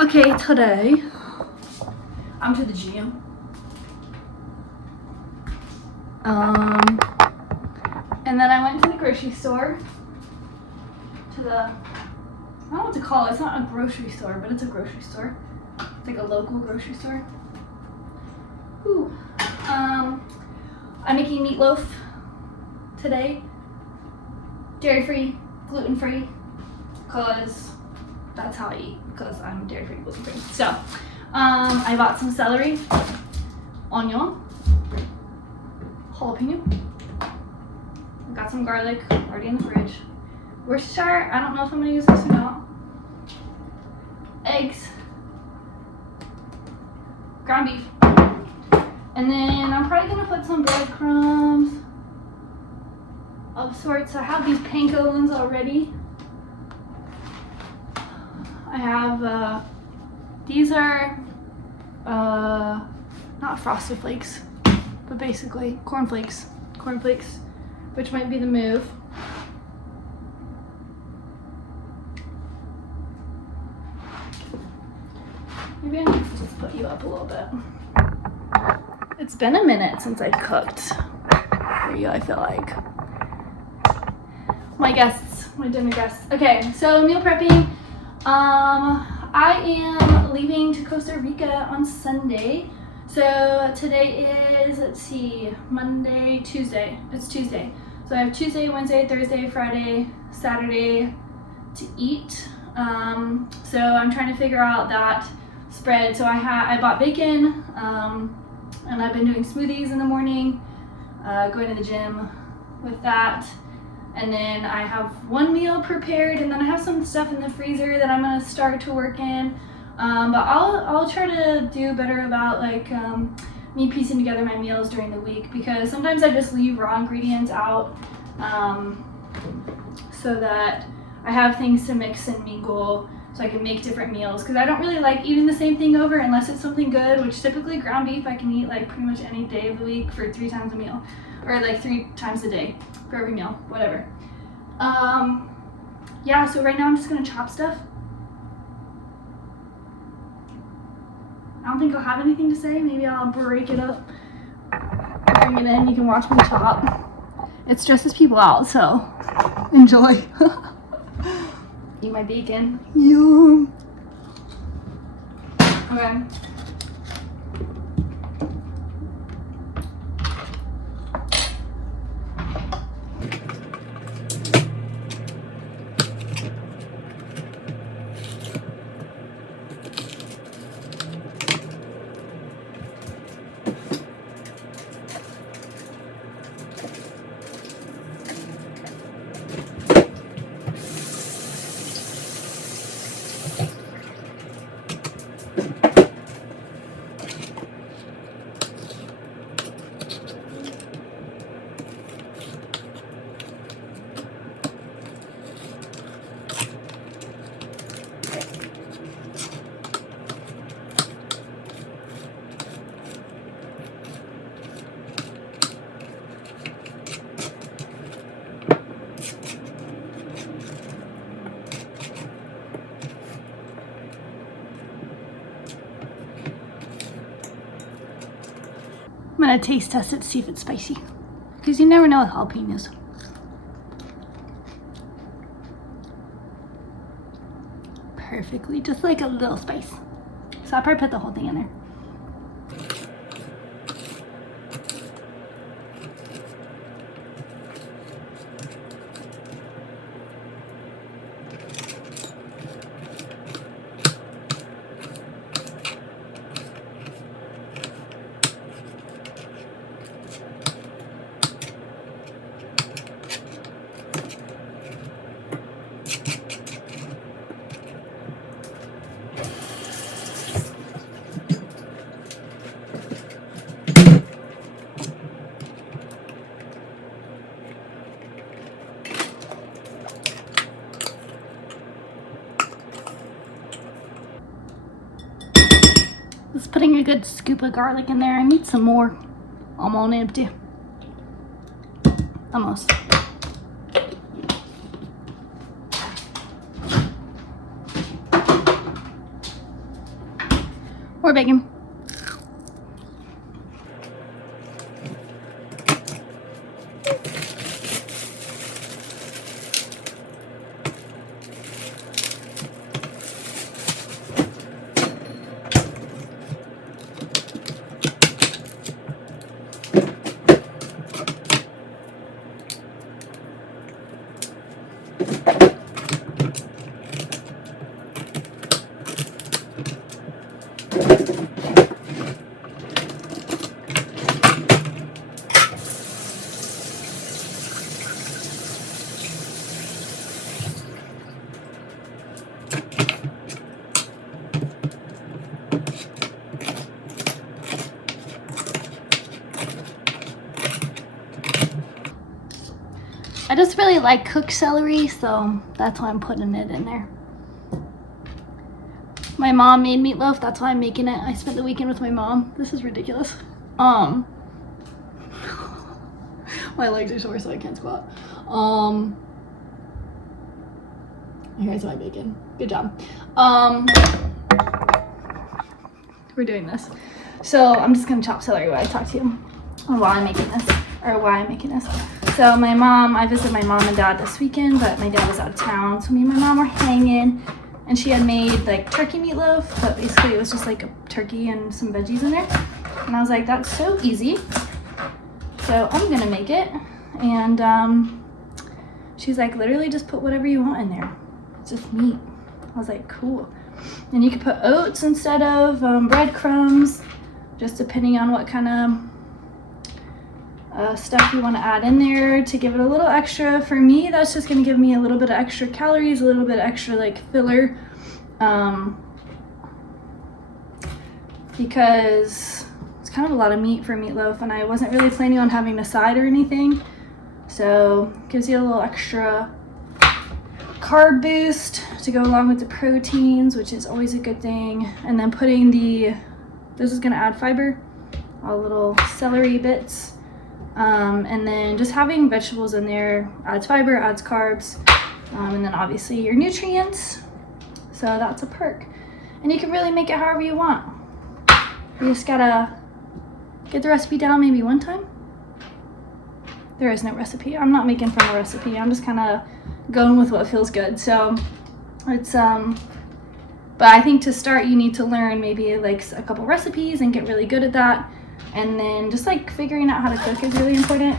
Okay, today I'm to the gym. And then I went to the grocery store. To the, I don't know what to call it. It's not a grocery store, but it's a grocery store. It's like a local grocery store. Ooh. I'm making meatloaf today. Dairy-free, gluten-free, because that's how I eat, because I'm dairy-free, gluten-free. So, I bought some celery, onion, jalapeno. Got some garlic already in the fridge. Worcestershire, I don't know if I'm gonna use this or not. Eggs, ground beef, and then I'm probably gonna put some breadcrumbs of sorts. I have these panko ones already. I have these are not Frosted Flakes, but basically cornflakes, which might be the move. Maybe I need to just put you up a little bit. It's been a minute since I cooked for you, I feel like. My guests, my dinner guests. Okay, so meal prepping. I am leaving to Costa Rica on Sunday. So today is, let's see, Monday, Tuesday. It's Tuesday. So I have Tuesday, Wednesday, Thursday, Friday, Saturday to eat. So I'm trying to figure out that spread. So I bought bacon, and I've been doing smoothies in the morning, going to the gym with that. And then I have one meal prepared, and then I have some stuff in the freezer that I'm gonna start to work in. But I'll try to do better about like me piecing together my meals during the week, because sometimes I just leave raw ingredients out so that I have things to mix and mingle, so I can make different meals. Because I don't really like eating the same thing over unless it's something good, which typically ground beef I can eat like pretty much any day of the week for 3 times a meal, or like 3 times a day for every meal, whatever. Yeah, so right now I'm just gonna chop stuff. I don't think I'll have anything to say. Maybe I'll break it up, bring it in, you can watch me chop. It stresses people out, so enjoy. Eat my bacon. Yum. Okay. I'm gonna taste test it to see if it's spicy, because you never know with jalapenos. Perfectly, just like a little spice. So I'll probably put the whole thing in there. Just putting a good scoop of garlic in there. I need some more. I'm on empty. Almost. More bacon. I just really like cooked celery, so that's why I'm putting it in there. My mom made meatloaf, that's why I'm making it. I spent the weekend with my mom. This is ridiculous. My legs are sore, so I can't squat. Here's my bacon. Good job. We're doing this. So I'm just gonna chop celery while I talk to you while I'm making this, or why I'm making this. So I visited my mom and dad this weekend, but my dad was out of town, so me and my mom were hanging, and she had made like turkey meatloaf, but basically it was just like a turkey and some veggies in there. And I was like, that's so easy. So I'm gonna make it. And she's like, literally just put whatever you want in there. It's just meat. I was like, cool. And you could put oats instead of breadcrumbs, just depending on what kind of stuff you want to add in there to give it a little extra. For me, that's just going to give me a little bit of extra calories, a little bit extra like filler, because it's kind of a lot of meat for meatloaf, and I wasn't really planning on having a side or anything, so it gives you a little extra carb boost to go along with the proteins, which is always a good thing. And then putting this is going to add fiber, all little celery bits. And then just having vegetables in there adds fiber, adds carbs, and then obviously your nutrients. So that's a perk. And you can really make it however you want. You just gotta get the recipe down maybe one time. There is no recipe. I'm not making from a recipe. I'm just kind of going with what feels good. So it's, but I think to start you need to learn maybe like a couple recipes and get really good at that. And then just like figuring out how to cook is really important.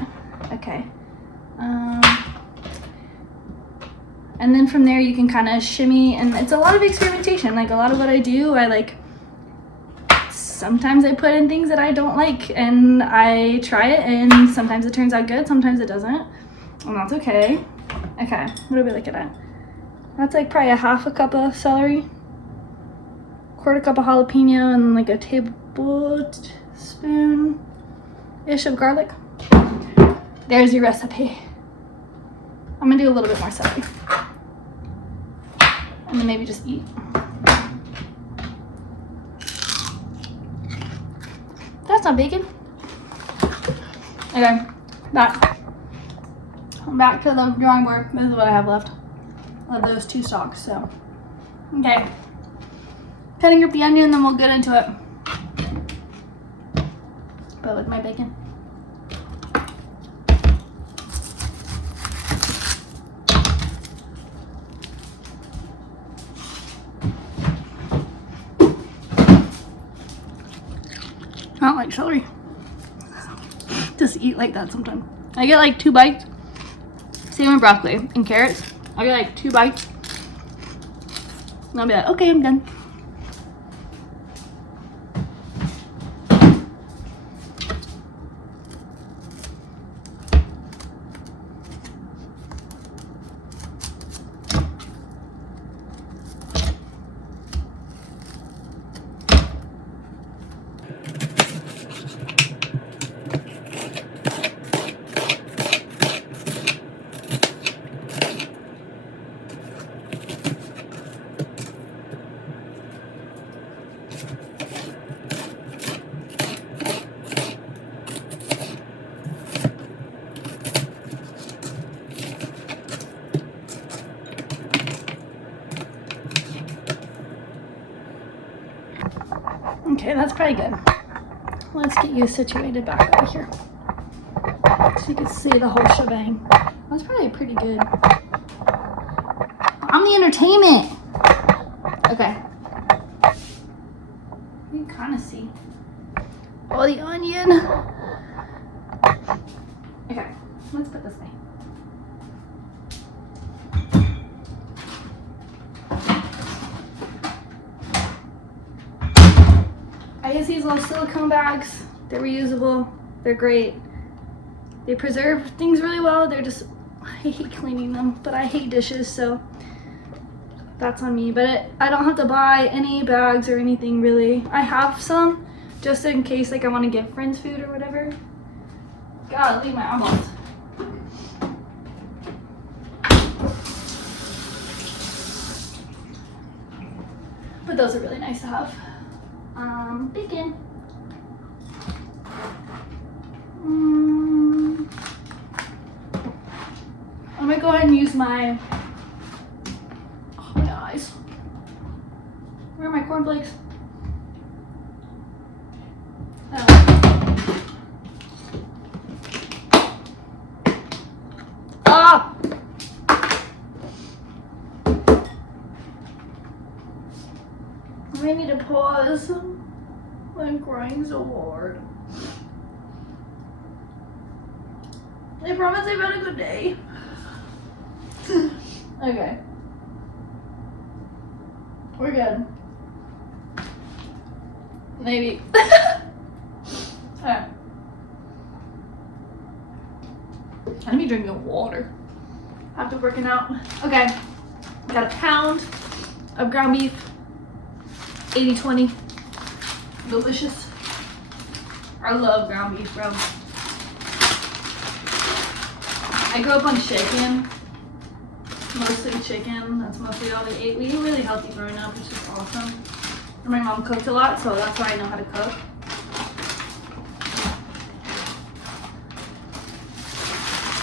Okay. And then from there you can kind of shimmy, and it's a lot of experimentation. Like a lot of what I do, sometimes I put in things that I don't like and I try it, and sometimes it turns out good, sometimes it doesn't. And that's okay. Okay, what are we looking at? That's like probably a half a cup of celery, quarter cup of jalapeno, and like a tablespoon-ish of garlic. There's your recipe. I'm gonna do a little bit more celery. And then maybe just eat. That's not bacon. Okay, back to the drawing board. This is what I have left of those two stalks. So, okay, cutting up the onion, then we'll get into it. But with my bacon. I don't like celery. Just eat like that sometimes. I get like 2 bites. Same with broccoli and carrots. I get like 2 bites. And I'll be like, okay, I'm done. Okay, that's probably good. Let's get you situated back over here so you can see the whole shebang. That's probably pretty good. I'm the entertainment. Okay. You can kind of see. Oh, the onion. Okay, let's put this way. I use these little silicone bags. They're reusable. They're great. They preserve things really well. They're just, I hate cleaning them, but I hate dishes, so that's on me. But I don't have to buy any bags or anything really. I have some just in case like I want to give friends food or whatever. God, leave my eyeballs. But those are really nice to have. Bacon. I'm gonna go ahead and use my, oh, my eyes. Where are my cornflakes? Oh. Ah! I need to pause. I'm crying so hard. I promise I've had a good day. Okay. We're good. Maybe. Alright. I need to be drinking water after working out. Okay. Got a pound of ground beef. 80-20. Delicious. I love ground beef, bro. I grew up on chicken. Mostly chicken. That's mostly all we ate. We ate really healthy growing up, which is awesome. And my mom cooked a lot, so that's why I know how to cook.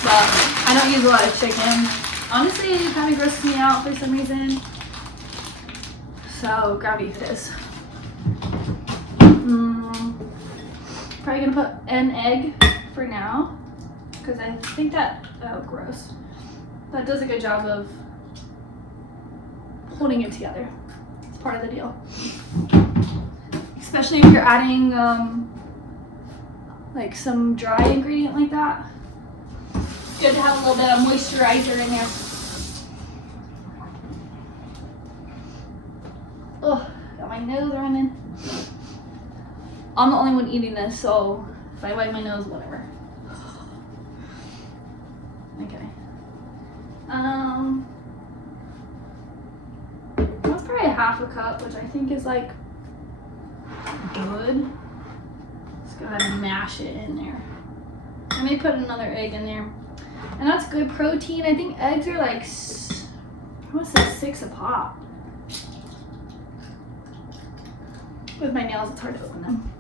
But I don't use a lot of chicken. Honestly, it kind of grosses me out for some reason. So ground beef it is. Probably gonna put an egg for now, because I think that, oh gross. That does a good job of holding it together. It's part of the deal. Especially if you're adding like some dry ingredient like that. It's good to have a little bit of moisturizer in there. Oh, got my nose running. I'm the only one eating this, so if I wipe my nose, whatever. Okay. That's probably a half a cup, which I think is like good. Let's go ahead and mash it in there. I may put another egg in there. And that's good protein. I think eggs are like, I want to say 6 a pop. With my nails, it's hard to open them.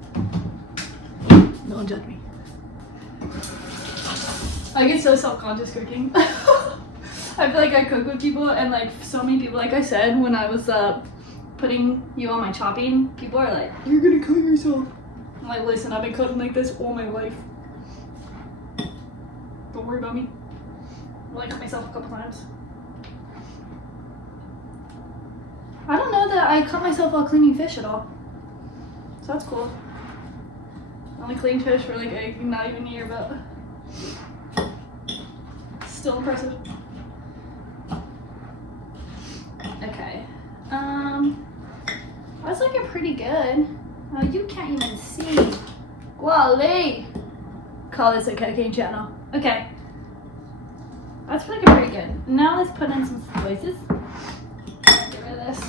Don't judge me. I get so self-conscious cooking. I feel like I cook with people, and like so many people, like I said, when I was putting you on my chopping, people are like, "You're gonna cut yourself." I'm like, listen, I've been cutting like this all my life. Don't worry about me. I'll like cut myself a couple times. I don't know that I cut myself while cleaning fish at all. So that's cool. I only cleaned fish for like not even a year, but still impressive. Okay. That's looking pretty good. Oh, you can't even see. Golly. Call this a cooking channel. Okay. That's looking pretty good. Now let's put in some spices. Get rid of this.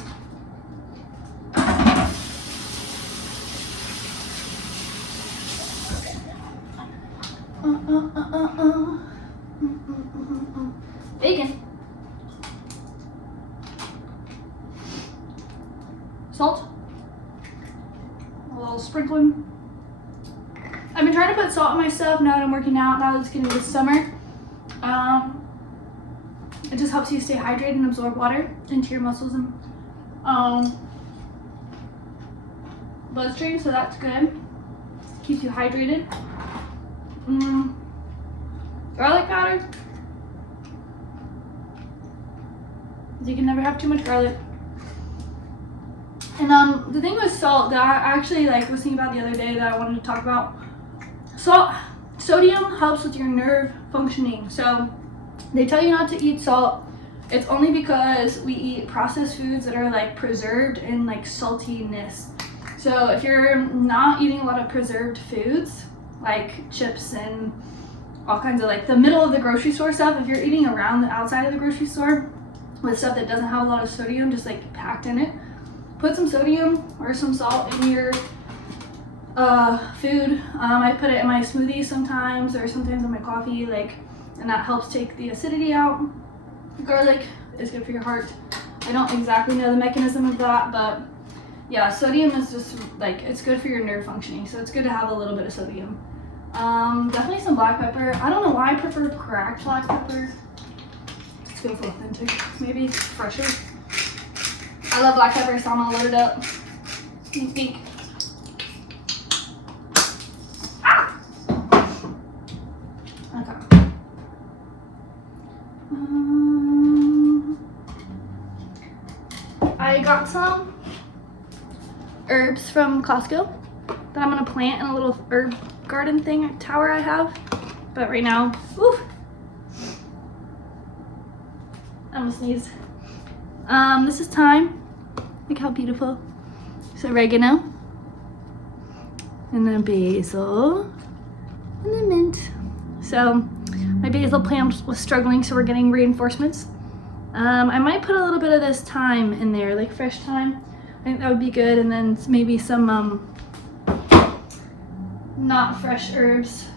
Bacon. Salt. A little sprinkling. I've been trying to put salt in my stuff now that I'm working out, now that it's getting to summer. It just helps you stay hydrated and absorb water into your muscles. And bloodstream, so that's good. Keeps you hydrated. Garlic powder. You can never have too much garlic. And the thing with salt that I actually was thinking about the other day that I wanted to talk about, sodium helps with your nerve functioning. So they tell you not to eat salt. It's only because we eat processed foods that are preserved in saltiness. So if you're not eating a lot of preserved foods, like chips and all kinds of the middle of the grocery store stuff, if you're eating around the outside of the grocery store with stuff that doesn't have a lot of sodium just packed in it, put some sodium or some salt in your food. I put it in my smoothies sometimes, or sometimes in my coffee, and that helps take the acidity out. Garlic is good for your heart. I don't exactly know the mechanism of that, but yeah, sodium is just it's good for your nerve functioning, so it's good to have a little bit of sodium. Definitely some black pepper. I don't know why I prefer cracked black pepper. It's good for authentic, maybe fresher. I love black pepper, so I'm gonna load it up. Sneak peek. Okay. I got some herbs from Costco that I'm gonna plant in a little herb garden tower I have. But right now, I almost sneezed. This is thyme. Look how beautiful. It's oregano. And then basil. And then mint. So my basil plant was struggling, so we're getting reinforcements. I might put a little bit of this thyme in there, fresh thyme. I think that would be good. And then maybe some not fresh herbs.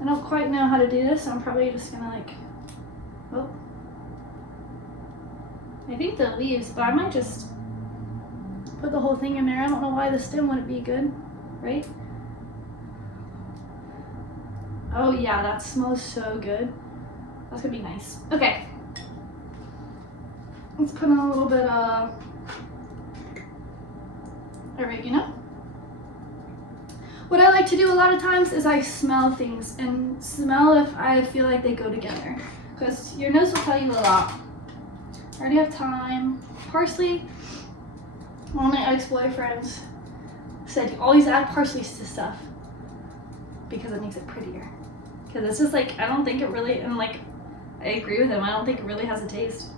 I don't quite know how to do this, so I'm probably just gonna I think the leaves, but I might just put the whole thing in there. I don't know why the stem wouldn't be good, right? Oh yeah, that smells so good. That's gonna be nice. Okay. Let's put in a little bit of oregano. What I like to do a lot of times is I smell things and smell if I feel like they go together, because your nose will tell you a lot. I already have thyme. Parsley. One of my ex-boyfriends said you always add parsley to stuff because it makes it prettier. Because it's just I don't think it really, and I agree with him, I don't think it really has a taste.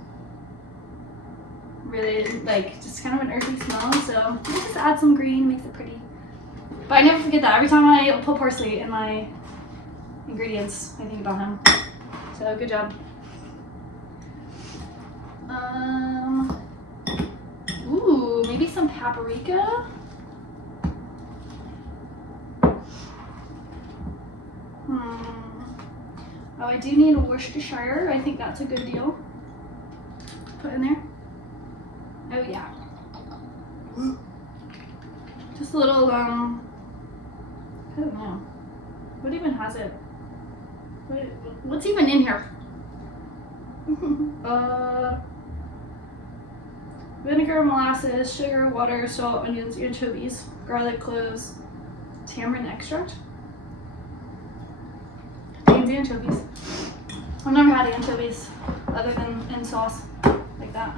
Really, just kind of an earthy smell, so I just add some green, makes it pretty. But I never forget that. Every time I put parsley in my ingredients, I think about him. So good job. Ooh, maybe some paprika. Oh, I do need a Worsteshire. I think that's a good deal. Put in there. Oh yeah. Just a little, I don't know. What even has it? What's even in here? Vinegar, molasses, sugar, water, salt, onions, anchovies, garlic, cloves, tamarind extract. Beans, anchovies. I've never had anchovies other than in sauce like that.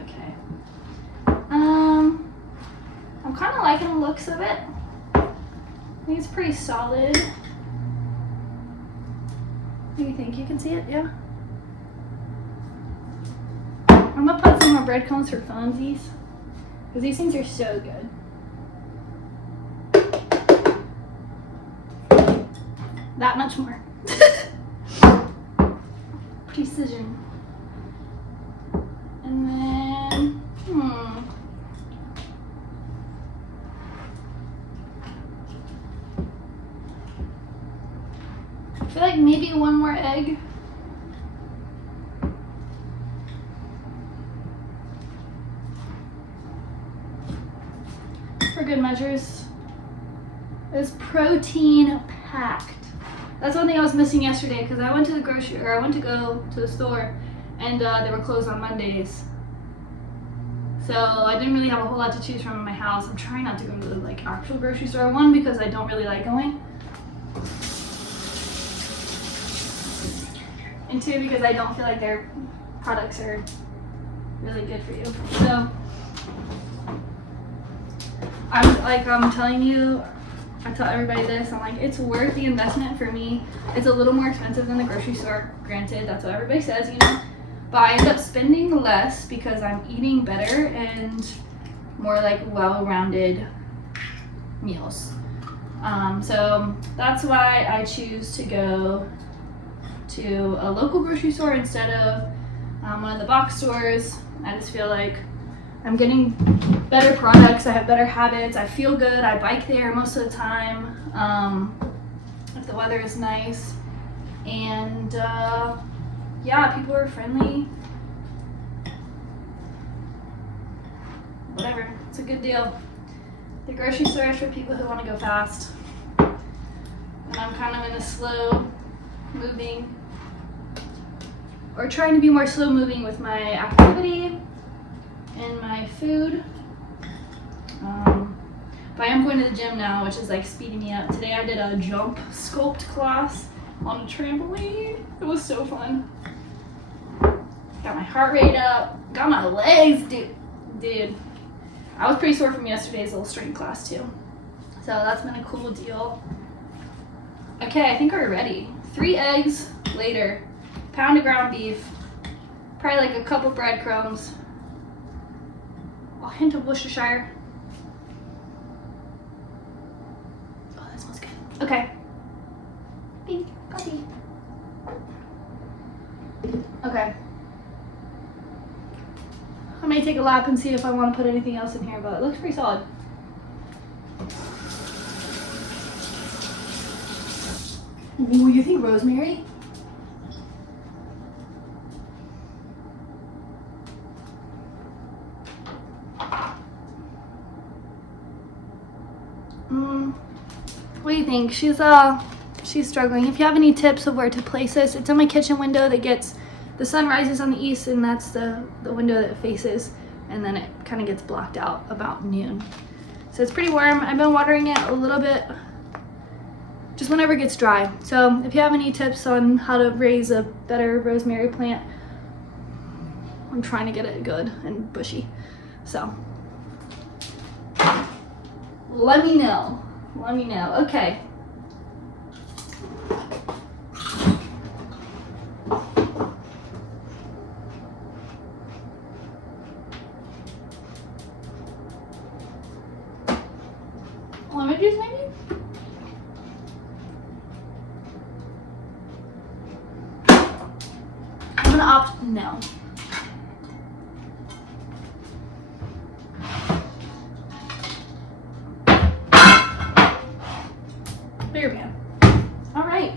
Okay. I'm kind of liking the looks of it. I think it's pretty solid. What do you think? You can see it? Yeah? I'm gonna put some more breadcrumbs for funsies, because these things are so good. That much more. Precision. And then, I feel like maybe one more egg. For good measures. It's protein packed. That's one thing I was missing yesterday, because I went to the grocery, or I went to go to the store, and they were closed on Mondays. So I didn't really have a whole lot to choose from in my house. I'm trying not to go to the like actual grocery store. One, because I don't really like going. And two, because I don't feel like their products are really good for you. So I'm telling you, I tell everybody this, I'm like, it's worth the investment for me. It's a little more expensive than the grocery store, granted, that's what everybody says, you know. But I end up spending less because I'm eating better and more like well-rounded meals. So that's why I choose to go to a local grocery store instead of one of the box stores. I just feel like I'm getting better products, I have better habits, I feel good, I bike there most of the time, if the weather is nice, and yeah, people are friendly, whatever, it's a good deal. The grocery store is for people who want to go fast, and I'm kind of in a slow moving, or trying to be more slow moving with my activity and my food. But I am going to the gym now, which is like speeding me up. Today I did a jump sculpt class on a trampoline. It was so fun. Got my heart rate up, got my legs, dude. I was pretty sore from yesterday's little strength class too. So that's been a cool deal. Okay, I think we're ready. 3 eggs later, pound of ground beef, probably like a cup of breadcrumbs, a hint of Worcestershire. Oh, that smells good. Okay. Beep, coffee. Okay. I may take a lap and see if I want to put anything else in here, but it looks pretty solid. Ooh, you think rosemary? What do you think? She's struggling. If you have any tips of where to place this, it's on my kitchen window that gets, the sun rises on the east, and that's the window that it faces, and then it kind of gets blocked out about noon. So it's pretty warm. I've been watering it a little bit, just whenever it gets dry. So if you have any tips on how to raise a better rosemary plant, I'm trying to get it good and bushy. So let me know. Let me know. Okay. Lemon juice maybe? I'm gonna opt no. Bigger pan. All right.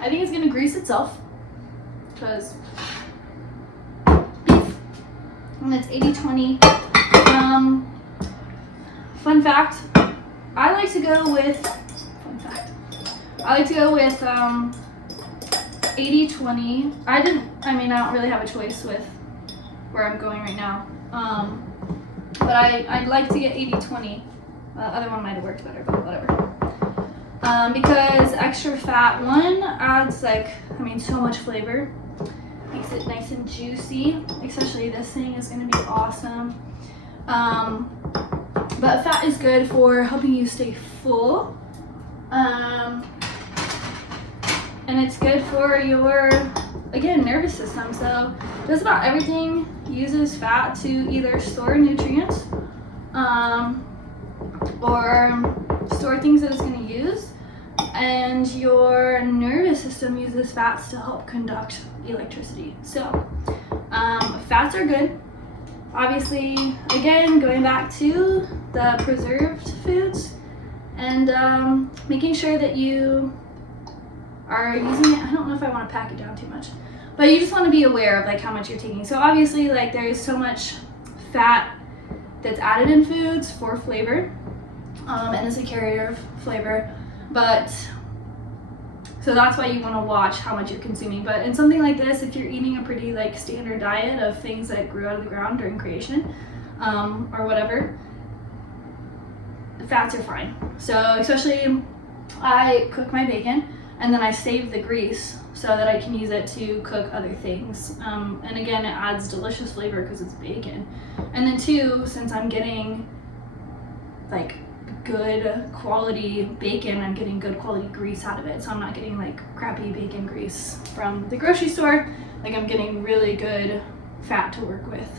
I think it's gonna grease itself because beef, and it's 80-20. Fun fact, I like to go with 80-20. I don't really have a choice with where I'm going right now. But I'd like to get 80-20. The other one might have worked better, but whatever. Because extra fat, one, adds so much flavor. Makes it nice and juicy. Especially this thing is gonna be awesome. But fat is good for helping you stay full. And it's good for your, again, nervous system. So just about everything uses fat to either store nutrients or store things that it's going to use. And your nervous system uses fats to help conduct electricity. So fats are good. Obviously, again, going back to the preserved foods and making sure that you are using it. I don't know if I want to pack it down too much, but you just want to be aware of how much you're taking. So obviously, there's so much fat that's added in foods for flavor, and it's a carrier of flavor, but So that's why you want to watch how much you're consuming. But in something like this, if you're eating a pretty like standard diet of things that grew out of the ground during creation, or whatever, fats are fine. So especially I cook my bacon and then I save the grease so that I can use it to cook other things. And again, it adds delicious flavor because it's bacon. And then two, since I'm getting like good quality bacon, I'm getting good quality grease out of it. So I'm not getting like crappy bacon grease from the grocery store. Like I'm getting really good fat to work with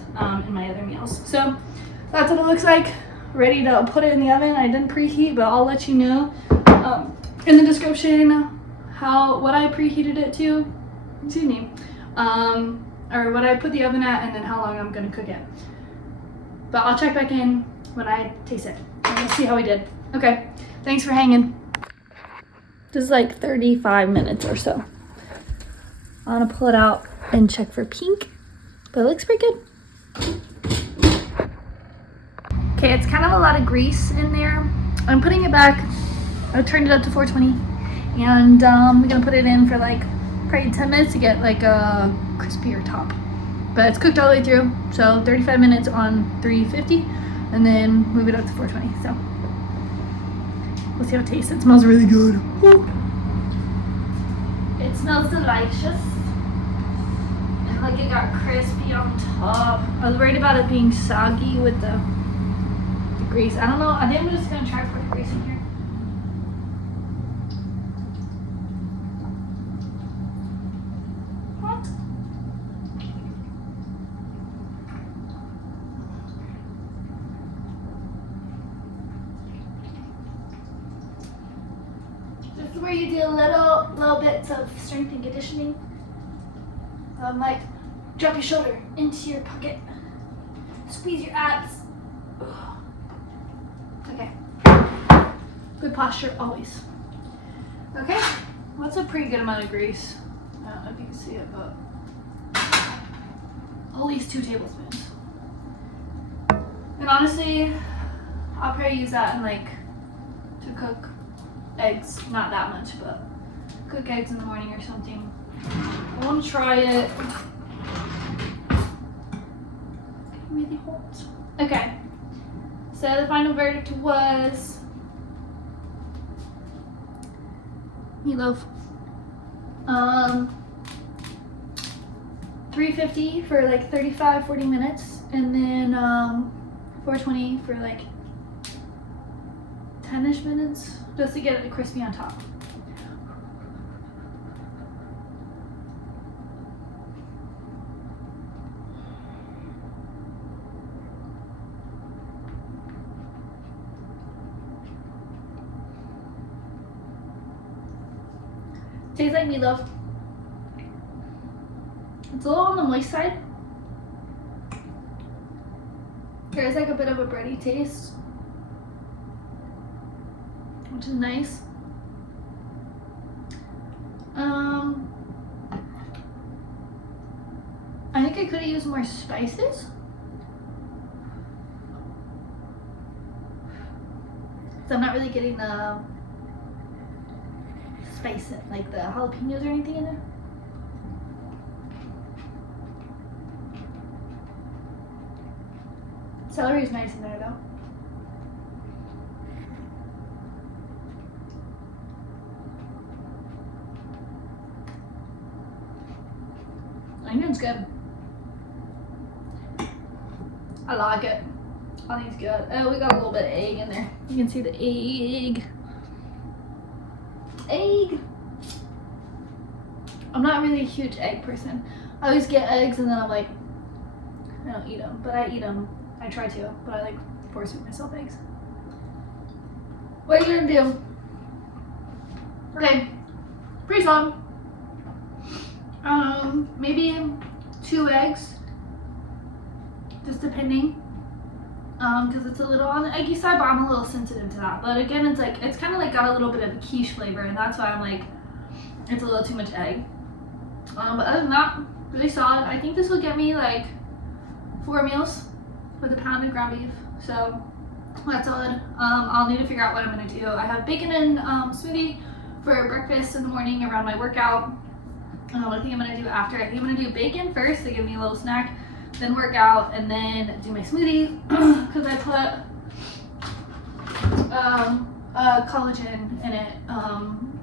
in my other meals. So that's what it looks like. Ready to put it in the oven. I didn't preheat, but I'll let you know in the description what I preheated it to, excuse me, or what I put the oven at, and then how long I'm gonna cook it. But I'll check back in when I taste it. Let's see how we did. Okay, thanks for hanging. This is like 35 minutes or so. I'm gonna pull it out and check for pink, but it looks pretty good. Okay, it's kind of a lot of grease in there. I'm putting it back. I turned it up to 420, and I'm gonna put it in for like probably 10 minutes to get like a crispier top. But it's cooked all the way through, so 35 minutes on 350, and then move it up to 420. So we'll see how it tastes. It smells really good. Woo. It smells delicious. And like it got crispy on top. I was worried about it being soggy with the grease. I don't know. I think I'm just gonna try to put grease in here. This is where you do little bits of strength and conditioning. Like drop your shoulder into your pocket, squeeze your abs. Okay. Good posture always. Okay. That's a pretty good amount of grease. I don't know if you can see it, but at least 2 tablespoons. And honestly, I'll probably use that in like to cook eggs. Not that much, but cook eggs in the morning or something. I want to try it. Really hot. Okay. So the final verdict was meatloaf. 350 for like 35-40 minutes, and then 420 for like 10-ish minutes, just to get it crispy on top. Tastes like meatloaf. It's a little on the moist side. There's like a bit of a bready taste, which is nice. I think I could have used more spices. So I'm not really getting the spice, like the jalapeños or anything in there. Celery is nice in there though. Onion's good. I like it. I think it's good. Oh, we got a little bit of egg in there. You can see the egg. Egg. I'm not really a huge egg person. I always get eggs and then I'm like, I don't eat them, but I eat them. I try to, but I like force feed myself eggs. What are you gonna do? Okay, pretty solid. Maybe 2 eggs, just depending. Because it's a little on the eggy side, but I'm a little sensitive to that. But again, it's like, it's kind of like got a little bit of a quiche flavor, and that's why I'm like, it's a little too much egg. But other than that, really solid. I think this will get me like 4 meals with a pound of ground beef. So that's solid. I'll need to figure out what I'm gonna do. I have bacon and smoothie for breakfast in the morning around my workout. What I think I'm gonna do after. I think I'm gonna do bacon first to give me a little snack, then work out, and then do my smoothie because I put collagen in it.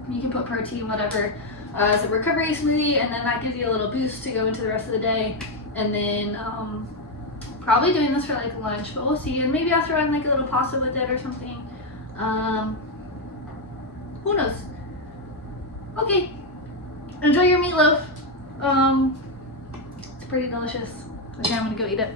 You can put protein, whatever, as a recovery smoothie, and then that gives you a little boost to go into the rest of the day. And then probably doing this for like lunch, but we'll see. And maybe I'll throw in like a little pasta with it or something. Who knows? Okay. Enjoy your meatloaf. It's pretty delicious. Okay, I'm gonna go eat it.